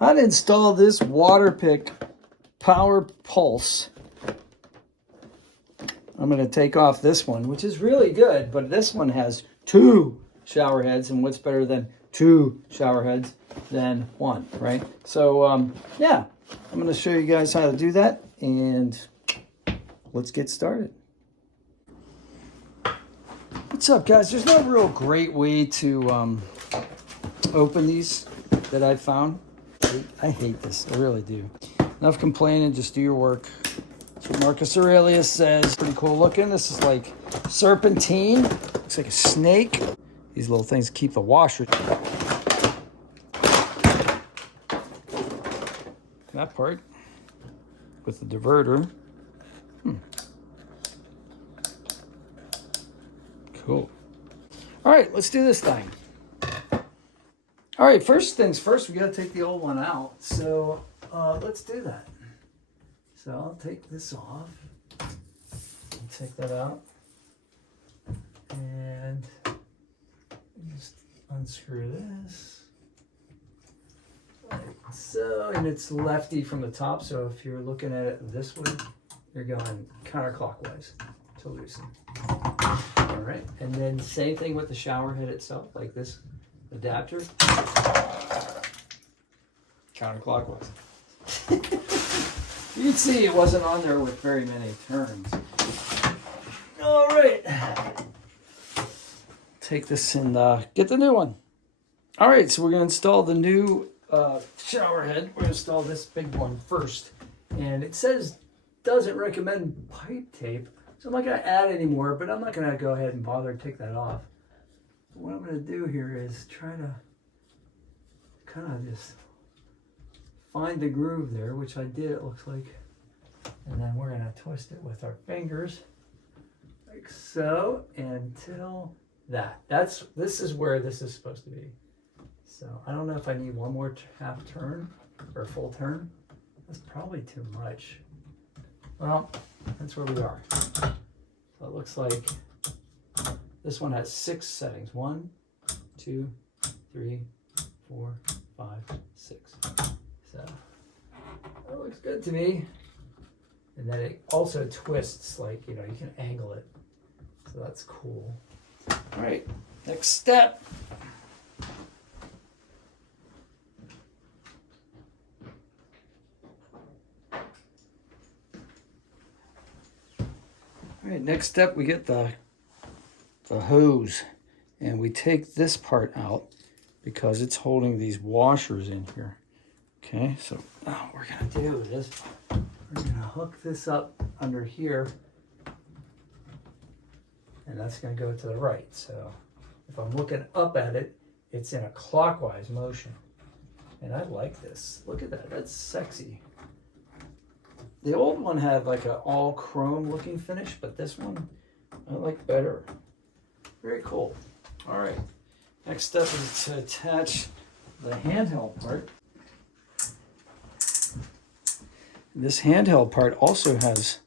How to install this WaterPik PowerPulse. I'm going to take off this one, which is really good, but this one has 2 shower heads, and what's better than 2 shower heads than 1, right? So, yeah, I'm going to show you guys how to do that, and let's get started. What's up, guys? There's no real great way to open these that I've found. I hate this. I really do. Enough complaining. Just do your work. That's what Marcus Aurelius says. Pretty cool looking. This is like serpentine. Looks like a snake. These little things keep the washer. That part with the diverter. Cool. All right, let's do this thing. All right, first things first, we got to take the old one out. So let's do that. So I'll take this off. I'll take that out. And just unscrew this. Like so, and it's lefty from the top. So if you're looking at it this way, you're going counterclockwise to loosen. All right, and then same thing with the shower head itself, like this adapter, counterclockwise. You can see it wasn't on there with very many turns. All right, take this and get the new one. All right, so we're going to install the new shower head. We're going to install this big one first, and it says doesn't recommend pipe tape, so I'm not going to add any more, but I'm not going to go ahead and bother to take that off. What I'm going to do here is try to kind of just find the groove there, which I did, it looks like. And then we're going to twist it with our fingers, like so, until that. This is where this is supposed to be. So I don't know if I need one more half turn or full turn. That's probably too much. Well, that's where we are. So it looks like this one has 6 settings. 1, 2, 3, 4, 5, 6. So that looks good to me. And then it also twists, like, you know, you can angle it. So that's cool. All right, next step. All right, next step, we get the hose, and we take this part out because it's holding these washers in here. Okay, so now what we're gonna do is we're gonna hook this up under here, and that's gonna go to the right. So if I'm looking up at it, it's in a clockwise motion. And I like this. Look at that, that's sexy. The old one had like an all chrome looking finish, but this one I like better. Very cool. All right, next step is to attach the handheld part. This handheld part also has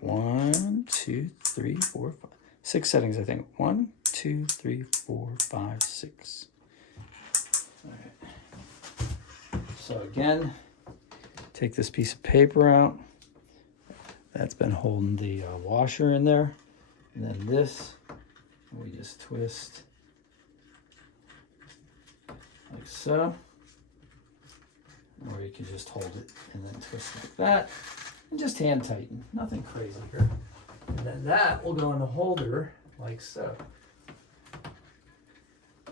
1, 2, 3, 4, 5, 6 settings, I think. 1, 2, 3, 4, 5, 6. All right. So again, take this piece of paper out. That's been holding the washer in there. And then this, we just twist like so. Or you can just hold it and then twist like that. And just hand tighten, nothing crazy here. And then that will go in the holder like so.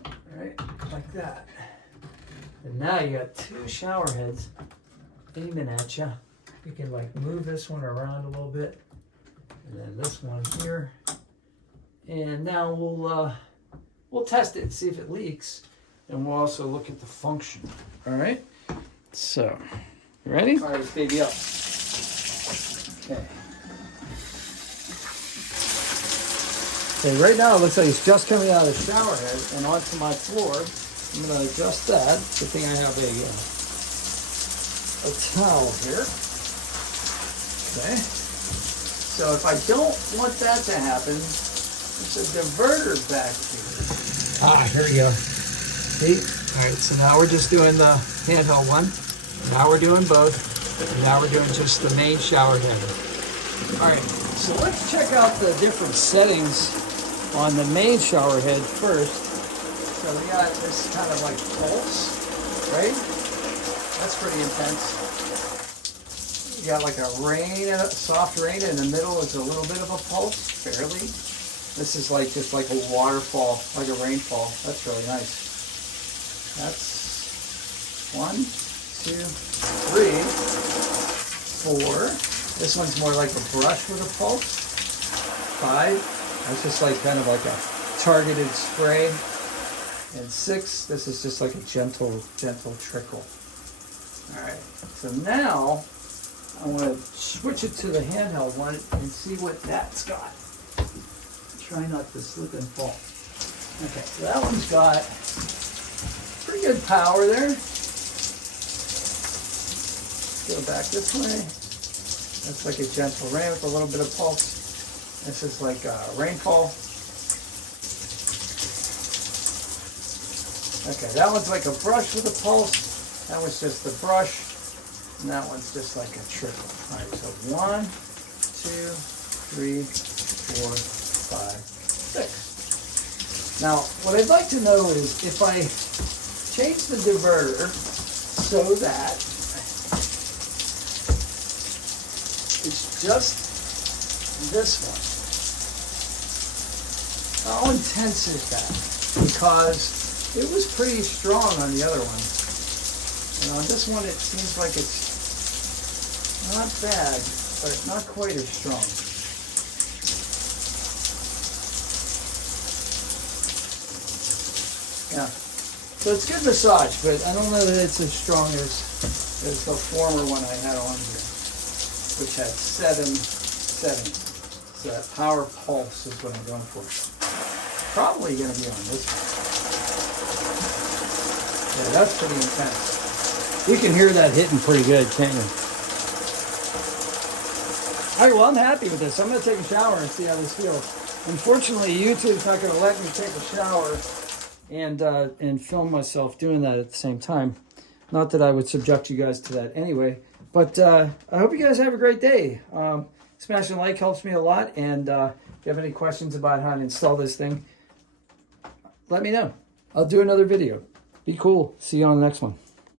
All right, like that. And now you got 2 shower heads aiming at you. You can like move this one around a little bit, and then this one here. And now we'll test it and see if it leaks, and we'll also look at the function. All right. So, you ready? Fire this baby up. Okay. Okay. Right now it looks like it's just coming out of the shower head and onto my floor. I'm going to adjust that. Good thing I have a towel here. Okay. So if I don't want that to happen, there's a diverter back here. Ah, here we go. See? All right, so now we're just doing the handheld one. Now we're doing both. And now we're doing just the main shower head. All right, so let's check out the different settings on the main shower head first. So we got this kind of like pulse, right? That's pretty intense. You got like a rain, a soft rain in the middle is a little bit of a pulse, barely. This is like just like a waterfall, like a rainfall. That's really nice. That's 1, 2, 3, 4. This one's more like a brush with a pulse. 5. That's just like kind of like a targeted spray. And 6. This is just like a gentle trickle. All right. So now I want to switch it to the handheld one and see what that's got. Try not to slip and fall. Okay, so that one's got pretty good power there. Go back this way. That's like a gentle rain with a little bit of pulse. This is like a rainfall. Okay, that one's like a brush with a pulse. That one's just the brush. And that one's just like a trickle. All right, so 1, 2, 3, 4, 5, 6. Now, what I'd like to know is if I change the diverter so that it's just this one. How intense is that? Because it was pretty strong on the other one. And on this one, it seems like it's not bad, but not quite as strong. Yeah. So it's good massage, but I don't know that it's as strong as the former one I had on here, which had 7 settings. So that PowerPulse is what I'm going for. Probably going to be on this one. Yeah, that's pretty intense. You can hear that hitting pretty good, can't you? All right, well, I'm happy with this. I'm going to take a shower and see how this feels. Unfortunately, YouTube's not going to let me take a shower and film myself doing that at the same time. Not that I would subject you guys to that anyway. But I hope you guys have a great day. Smashing a like helps me a lot. And if you have any questions about how to install this thing, let me know. I'll do another video. Be cool. See you on the next one.